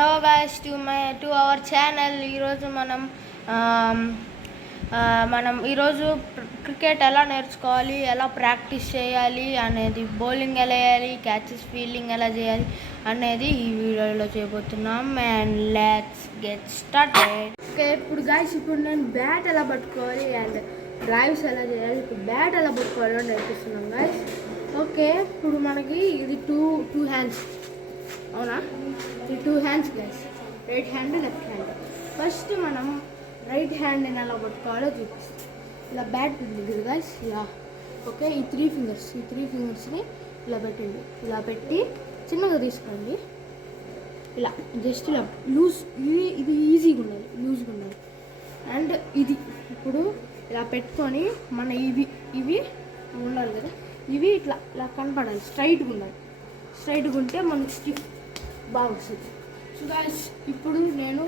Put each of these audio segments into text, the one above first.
Hello guys to our channel. ఈరోజు మనం ఈరోజు క్రికెట్ ఎలా నేర్చుకోవాలి, ఎలా ప్రాక్టీస్ చేయాలి అనేది, బౌలింగ్ ఎలా వేయాలి, క్యాచెస్ ఫీల్డింగ్ ఎలా చేయాలి అనేది ఈ వీడియోలో చేయబోతున్నాం. And let's get started. Okay, ఇప్పుడు నేను బ్యాట్ ఎలా పట్టుకోవాలి అండ్ డ్రైవ్స్ ఎలా చేయాలి, ఇప్పుడు బ్యాట్ ఎలా పట్టుకోవాలో నేర్పిస్తున్నాం గైస్. ఓకే, ఇప్పుడు మనకి ఇది టూ హ్యాండ్స్, అవునా? ఈ 2 hands guys, right hand left hand. First మనం రైట్ హ్యాండ్ని ఎలా పట్టుకోవాలో చూపిస్తాం. ఇలా బ్యాట్ ఉంది గైస్, ఇలా. ఓకే, ఈ త్రీ ఫింగర్స్ని ఇలా పెట్టండి. ఇలా పెట్టి చిన్నగా తీసుకోండి. ఇలా జస్ట్ ఇలా ఇది ఈజీగా ఉండాలి, లూజ్గా ఉండాలి. అండ్ ఇది ఇప్పుడు ఇలా పెట్టుకొని మన ఇవి ఉండాలి కదా, ఇవి ఇలా కనపడాలి, స్ట్రైట్గా ఉండాలి. స్ట్రైట్గా ఉంటే మనకి స్టిఫ్ బాగా వస్తుంది. సో గైస్, ఇప్పుడు నేను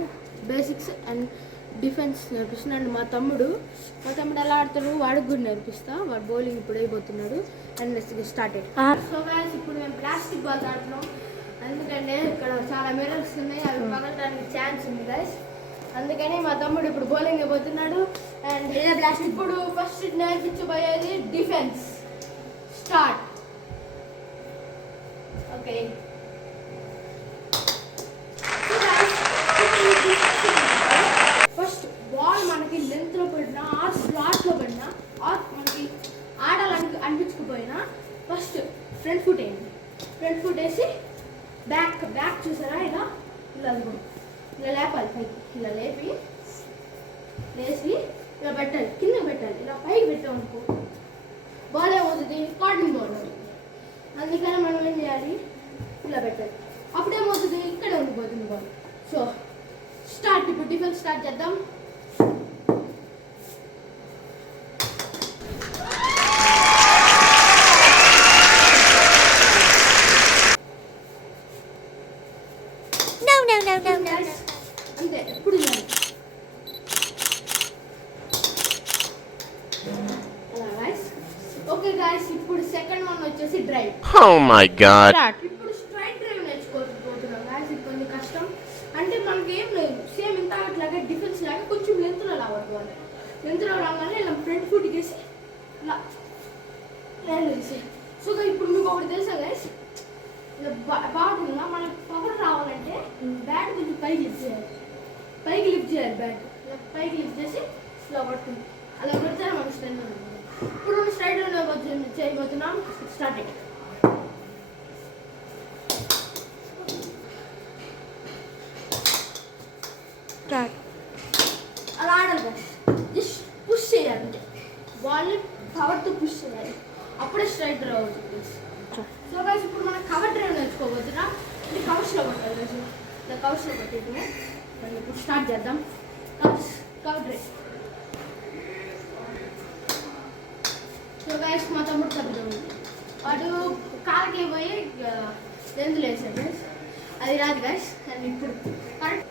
బేసిక్స్ అండ్ డిఫెన్స్ నేర్పిస్తున్నాను. అండ్ మా తమ్ముడు ఎలా ఆడతాడు వాడికి కూడా నేర్పిస్తా. వాడు బౌలింగ్ ఇప్పుడు అయిపోతున్నాడు. And next started. So guys, ఇప్పుడు మేము ప్లాస్టిక్ బాల్ ఆడుతున్నాం. ఎందుకంటే ఇక్కడ చాలా మిరర్స్ ఉన్నాయి, అవి పగలడానికి ఛాన్స్ ఉంది గైస్. అందుకని మా తమ్ముడు ఇప్పుడు బౌలింగ్ అయిపోతున్నాడు. అండ్ ఇప్పుడు ఫస్ట్ నేర్పించబోయేది defence. Start. Okay, first ball మనకి లెంత్లో పడినా ఆర్ స్లాట్లో పడినా ఆర్ మనకి అనిపించకపోయినా ఫస్ట్ ఫ్రంట్ ఫుట్ వేయండి. ఫ్రంట్ ఫుట్ వేసి బ్యాక్ చూసారా, ఇలా లేపాలి పైకి. ఇలా లేసి ఇలా పెట్టాలి, కింద పెట్టాలి. ఇలా పైకి పెట్టామనుకో బాల్ ఏమవుతుంది, కార్డింగ్ బాల్ అవుతుంది. అందుకని మనం ఏం చేయాలి, ఇలా పెట్టాలి. అప్పుడేమవుతుంది, ఇక్కడే ఉండిపోతుంది బాల్. So start. ఇప్పుడు డిఫెన్స్ స్టార్ట్ చేద్దాం. అంతే, ఎప్పుడు ఓకే గాయ్స్, ఇప్పుడు సెకండ్ వన్ వచ్చేసి డ్రైవ్. Oh my god. ఇప్పుడు స్ట్రైట్ డ్రైవ్ నేర్చుకోకపోతున్నాం గాయ్స్. ఇది కొంచెం కష్టం. అంటే మనకి ఏం లేదు, సేమ్ ఇంత అట్లాగే డిఫెన్స్ లాగా కొంచెం లెంత్లో రావాలి. లెంత్లో రాగానే ఇలా ఫ్రంట్ ఫుట్ వేసి ఇలా ల్యాండ్ వేసి. సో ఇప్పుడు మీకు ఒకటి తెలుసా గైస్, ఇలా బాగుంటుందా, మనకి పవర్ రావాలంటే బ్యాట్ కొంచెం పైకి లిఫ్ట్ చేయాలి. బ్యాట్ ఇలా పైకి లిఫ్ట్ చేసి ఇలా పడుతుంది. అలా పెడితే మనకి స్ట్రైట్ ఉంటుంది. ఇప్పుడు మనం స్ట్రైట్లోనే చేయబోతున్నాం. స్టార్టింగ్. అలా ఆడాలి కదా, జస్ట్ పుష్ చేయాలి. అంటే బాల్ని పవర్తో పుష్ చేయాలి, అప్పుడే స్ట్రైట్ డ్రైవ్ అవుతుంది. సో గైస్, ఇప్పుడు మనం కవర్ డ్రైవ్ నేర్చుకోబోతున్నాం. ఇది కవర్స్లో పట్టాలి. ఇలా కవర్స్లో పట్టేది. ఇప్పుడు స్టార్ట్ చేద్దాం. Cover drive. సో గైస్, మా తమ్ముడు తగ్గుతుంది. వాడు కాలుకి పోయి లెంతులు వేసాడు. అది రాదు గైస్. అండ్ ఇప్పుడు కరెక్ట్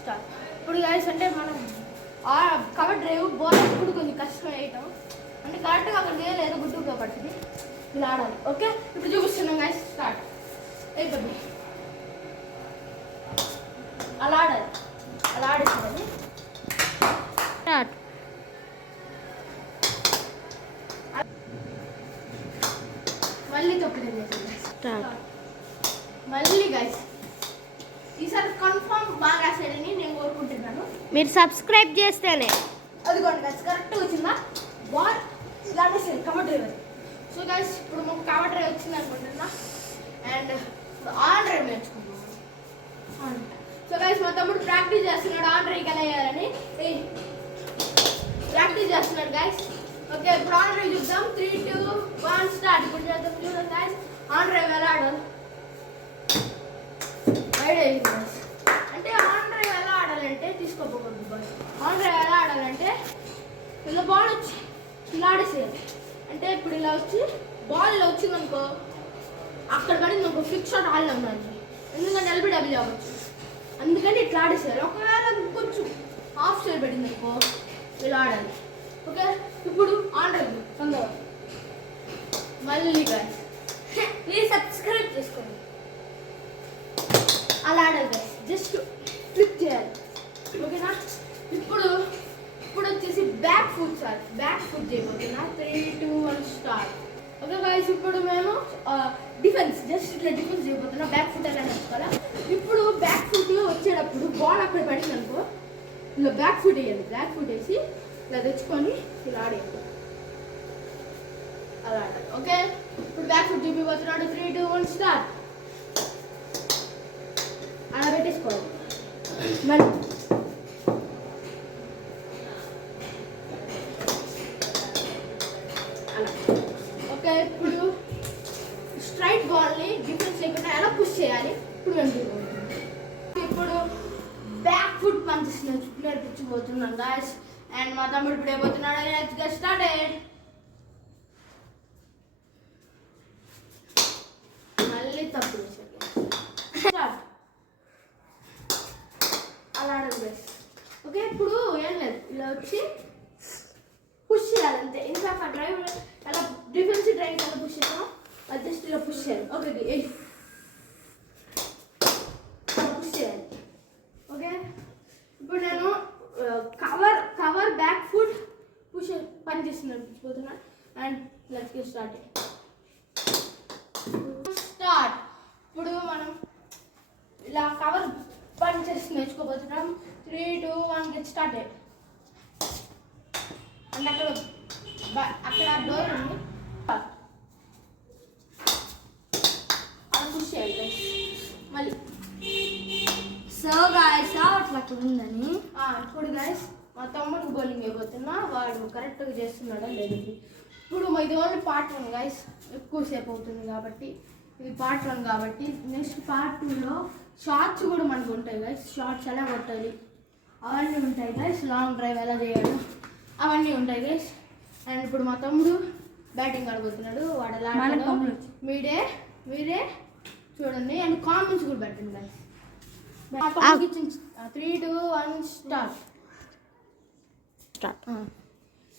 స్టార్ట్. ఇప్పుడు గైస్ అంటే మనం కవర్ డ్రైవ్ బాల్ ఎప్పుడు కొంచెం కష్టం వేయటం, అంటే కరెక్ట్గా అక్కడ వేయలేదు, గుడ్డుగా పడుతుంది. ఇలా ఆడాలి. ఓకే, ఇప్పుడు చూపిస్తున్నాం గైస్. స్టార్ట్ అయిపోయింది. అలా ఆడాలి, అలా ఆడేసాలి. స్టార్ట్. మళ్ళీ తొక్కుతుంది. స్టార్ట్. మళ్ళీ గైస్, ఈసారి కన్ఫర్మ్ బాగా రాశాడని నేను కోరుకుంటున్నాను. మీరు సబ్స్క్రైబ్ చేస్తేనే. అదిగోండి గైస్, కరెక్ట్గా వచ్చిందా బాల్? ఇలా వేసేది కవర్ డ్రైవ్. సో గైస్, ఇప్పుడు మాకు కవర్ డ్రైవ్ వచ్చింది అనుకుంటున్నా. అండ్ ఆన్ డ్రైవ్ నేర్చుకుంటున్నాం. సో గైస్, మా తమ్ముడు ప్రాక్టీస్ చేస్తున్నాడు ఆన్ డ్రైవ్ ఎలా వేయాలని. ప్రాక్టీస్ చేస్తున్నాడు గైస్. ఓకే, ఇప్పుడు ఆన్ డ్రైవ్ చూద్దాం. 3, 2, 1 స్టార్ట్. ఇప్పుడు చేద్దాం. చూడండి గైస్, ఆన్ డ్రైవ్ ఎలా ఆడాలి. అంటే ఆన్ డ్రైవ్ ఎలా ఆడాలంటే, తీసుకోపోకూడదు బాల్. ఆన్ డ్రైవ్ ఎలా ఆడాలంటే ఇలా బాల్ వచ్చి ఇలా ఆడేసేయాలి. అంటే ఇప్పుడు ఇలా వచ్చి బాల్ ఇలా వచ్చింది అనుకో, అక్కడ పడింది అనుకో, ఫిక్స్ షాట్ ఆడలే ఉండాలి. ఎందుకంటే ఎల్బిడబ్ల్యూ అవ్వచ్చు. అందుకని ఇట్లా ఆడేసేయాలి. ఒకవేళ కొంచెం హాఫ్ సైడ్ పడింది అనుకో, ఇలా ఆడాలి. ఓకే, ఇప్పుడు ఆన్ డ్రైవ్ తొందరగా. మళ్ళీ గైస్, ప్లీజ్ సబ్స్క్రైబ్ చేసుకోండి. అలా ఆడాలి గైస్, జస్ట్ ఫ్లిప్ చేయాలి. ఓకేనా? ఇప్పుడు వచ్చేసి back foot sir, back foot చేయబోతున్నా. 3, 2, 1 స్టార్ట్. ఓకే గైస్, ఇప్పుడు మేము డిఫెన్స్ జస్ట్ ఇట్లా డిఫెన్స్ చేయబోతున్నా. బ్యాక్ ఫుట్ ఎలా నేర్చుకోవాలా? ఇప్పుడు బ్యాక్ ఫుట్ వచ్చేటప్పుడు బాల్ అక్కడ పడింది అనుకో, ఇలా బ్యాక్ ఫుట్ వేయాలి. బ్యాక్ ఫుట్ వేసి ఇలా తెచ్చుకొని ఇలా ఆడేయాలి. అలా ఆడాలి. ఓకే, ఇప్పుడు బ్యాక్ ఫుట్ చూపిపోతున్నాడు. 3, 2, 1 స్టార్ట్. అలా పెట్టేసుకోవాలి. మరి అలా. ఓకే, ఇప్పుడు స్ట్రైట్ బాల్ని డిఫెన్స్ లేకుండా ఎలా పుష్ చేయాలి ఇప్పుడు మేము ఇప్పుడు బ్యాక్ ఫుట్ పంచెస్ నేర్పించబోతున్నాం గాయస్. అండ్ మా తమ్ముడు ఇప్పుడు అయిపోతున్నాడు. Let's get started. మళ్ళీ తప్పు స్టార్ట్. అలా ఆడదు గైస్. ఓకే, ఇప్పుడు ఏం లేదు, ఇలా వచ్చి పుష్ చేయాలి అంతే. ఇంకా డ్రైవ్ అలా డిఫెన్స్ డ్రైవ్ ఎలా పుష్ చేస్తాం, అది జస్ట్ ఇలా పుష్ చేయాలి. ఓకే, పుష్ చేయాలి. ఓకే, ఇప్పుడు నేను కవర్ బ్యాక్ ఫుట్ పుష్ పని చేస్తున్నా. And let's get start. ఇప్పుడు మనం ఇలా కవర్ పని చేసి నేర్చుకోబోతున్నాం. 3, 2, 1 గెట్ స్టార్ట్. అండ్ అక్కడ డోర్ ఉంది, అది పుష్ చేయాలి మళ్ళీ. సో గాయస్ అట్లా ఉందని ఇప్పుడు గాయస్ మా తమ్ముడు బౌలింగ్ అయిపోతున్నా. వాడు కరెక్ట్గా చేస్తున్నాడా లేదు. ఇప్పుడు ఇది ఓన్లీ పార్ట్ 1 గాయస్, ఎక్కువసేపు అవుతుంది కాబట్టి. ఇది పార్ట్ 1 కాబట్టి నెక్స్ట్ పార్ట్ 2లో షార్ట్స్ కూడా మనకు ఉంటాయి గైస్. షార్ట్స్ ఎలా కొట్టాలి అవన్నీ ఉంటాయి గైస్. లాంగ్ డ్రైవ్ ఎలా చేయాలి అవన్నీ ఉంటాయి గైస్. అండ్ ఇప్పుడు మా తమ్ముడు బ్యాటింగ్ ఆడబోతున్నాడు. వాడు ఎలా ఆడతాడో మీరే చూడండి. అండ్ కామెంట్స్ కూడా పెట్టండి గైస్. 3, 2, 1 స్టార్ట్.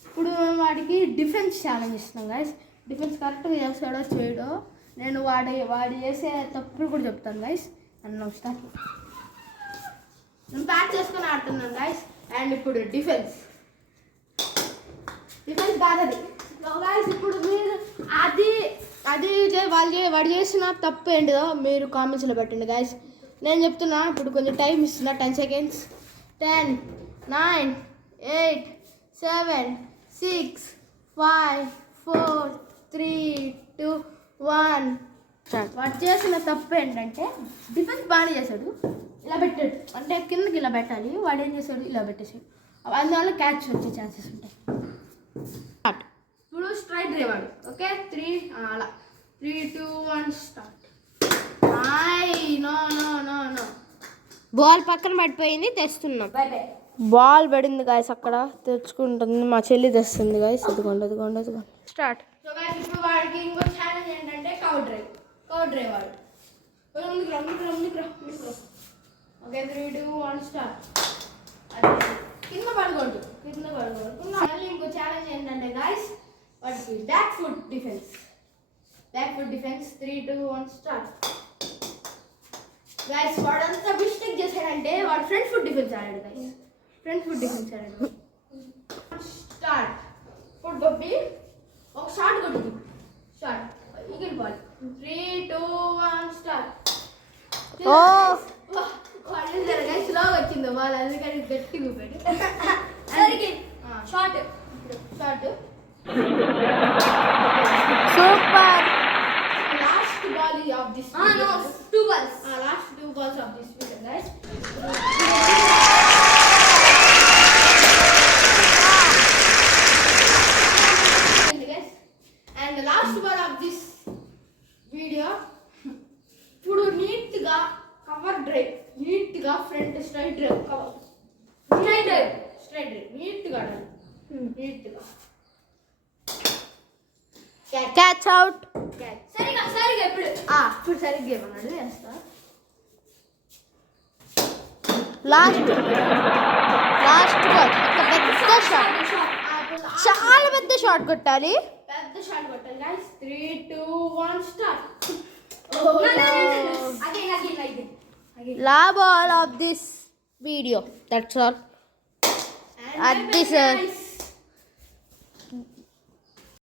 ఇప్పుడు వాడికి డిఫెన్స్ ఛాలెంజ్ ఇస్తున్నాం గైస్. డిఫెన్స్ కరెక్ట్గా చేస్తాడో చేయడో నేను వాడు చేసే తప్పులు కూడా చెప్తాను గైస్. And now start. నేను ప్యాక్ చేసుకొని ఆడుతున్నాను గైస్. అండ్ ఇప్పుడు డిఫెన్స్ కాదది గైస్. ఇప్పుడు మీరు వాడు చేసిన తప్పు ఏంటిదో మీరు కామెంట్స్లో పెట్టండి గైస్. నేను చెప్తున్నా, ఇప్పుడు కొంచెం టైం ఇస్తున్నా. 10 seconds. 10, 9, 8, 7, 6, 5, 4, 3, 2, 1 వాడు చేసిన తప్పు ఏంటంటే డిఫెన్స్ బాగానే చేశాడు, ఇలా పెట్టాడు. అంటే కిందకి ఇలా పెట్టాలి, వాడు ఏం చేశాడు ఇలా పెట్టేశాడు. అందువల్ల క్యాచ్ వచ్చే ఛాన్సెస్ ఉంటాయి. ఇప్పుడు స్ట్రైట్ డ్రైవ్ వాడు. ఓకే, 3 అలా 3, 2, 1 స్టార్ట్. నో బాల్ పక్కన పడిపోయింది, తెస్తున్నాం. బాల్ పడింది గాయస్, అక్కడ తెచ్చుకుంటుంది. మా చెల్లి తెస్తుంది గాయస్. ఇదిగోండి స్టార్ట్. సో గాయస్ ఇప్పుడు వాడికి ఇంకో ఛాలెంజ్ ఏంటంటే కవర్ డ్రైవ్ వాడు. Okay, 3, 2, 1 start. కింద పడుకోండి. మళ్ళీ ఇంకో ఛాలెంజ్ ఏంటంటే గాయస్ వాడికి back foot defence. 3, 2, 1 start. Guys వాడంతా మిస్టేక్ చేశాడంటే వాడు ఫ్రంట్ ఫుట్ డిఫెన్స్ ఆడాడు గైస్. స్టార్ట్. ఇప్పుడు బొబ్బి ఒక షాట్ కొట్టింది. షాట్ ఈగిల్ బాల్. 3, 2, 1 స్టార్ట్. స్లోగా వచ్చింది బాల్, అందుకని గట్టిగా ఊపాడు. Shot super. Last ball of this last 2 balls of this video guys. And the last ball of this video ఇప్పుడు నీట్ గా కవర్ డ్రైవ్, నీట్ గా front straight drive, straight drive neat గా ఆడాలి. నీట్ గా catch out. సరిగా ఇప్పుడు సరిగ్గా ఏమన్నాడు వేస్తా. లాస్ట్ బాల్ ఒక పెద్ద షాట్, చాలా పెద్ద షాట్ కొట్టాలి. Guys. 3, 2, 1 start. last ball of this video. That's all. At this